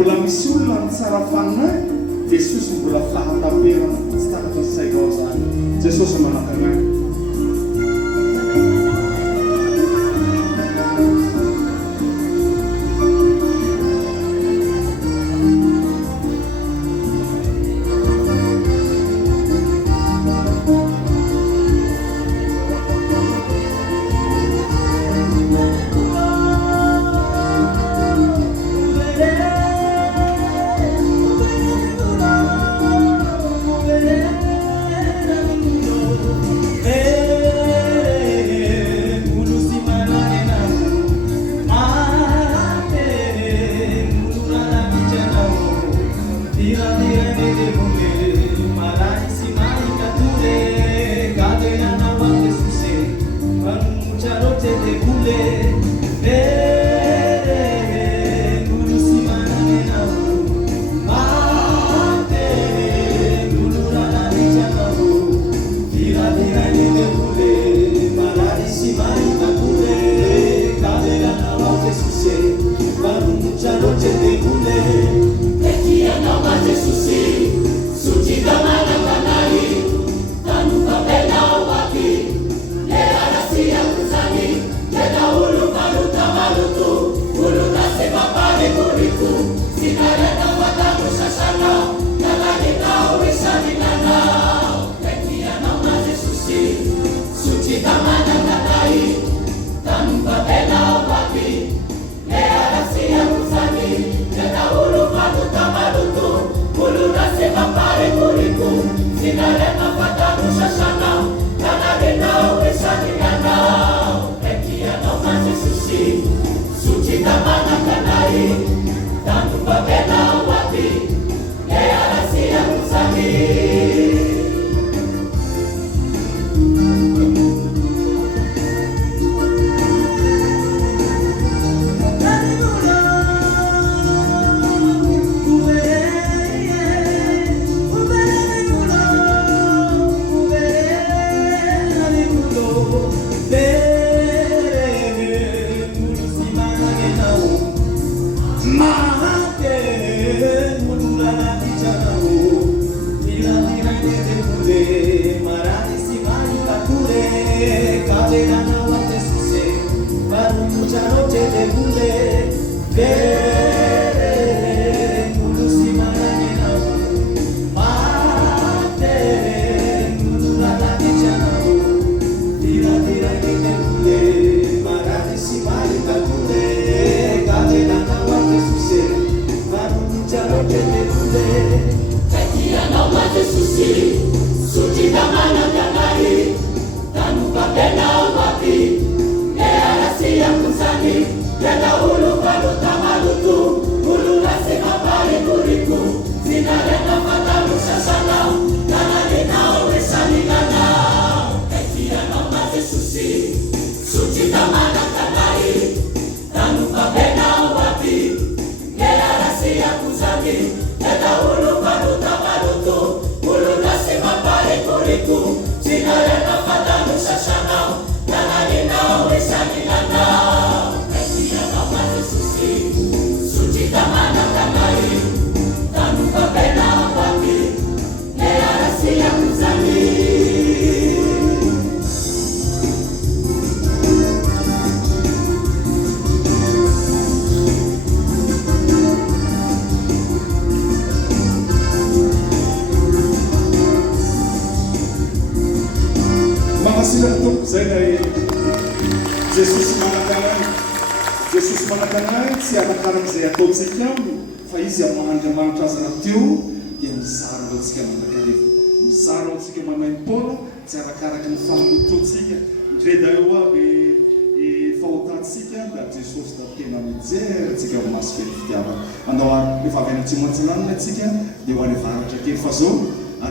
Mbola misy olona ny tsara fanina Jesosy mbola fahataperana tsy takatra ny saiko ao zany. Jesosy manakana Jesosy manakana tsy arakaran'izay ataontsika fa izy Andriamanitra azy raha teo dia mizara antsika manakalefa, mizara antsika manaim-poana tsy arakaraky ny famotontsika ndreda eo aby fahotantsika da Jesosy da tena mijery antsika maso kely fitiavana. Andao rehefa avy any Atsimo antsinanana antsika dia ho any varatra kely fa zao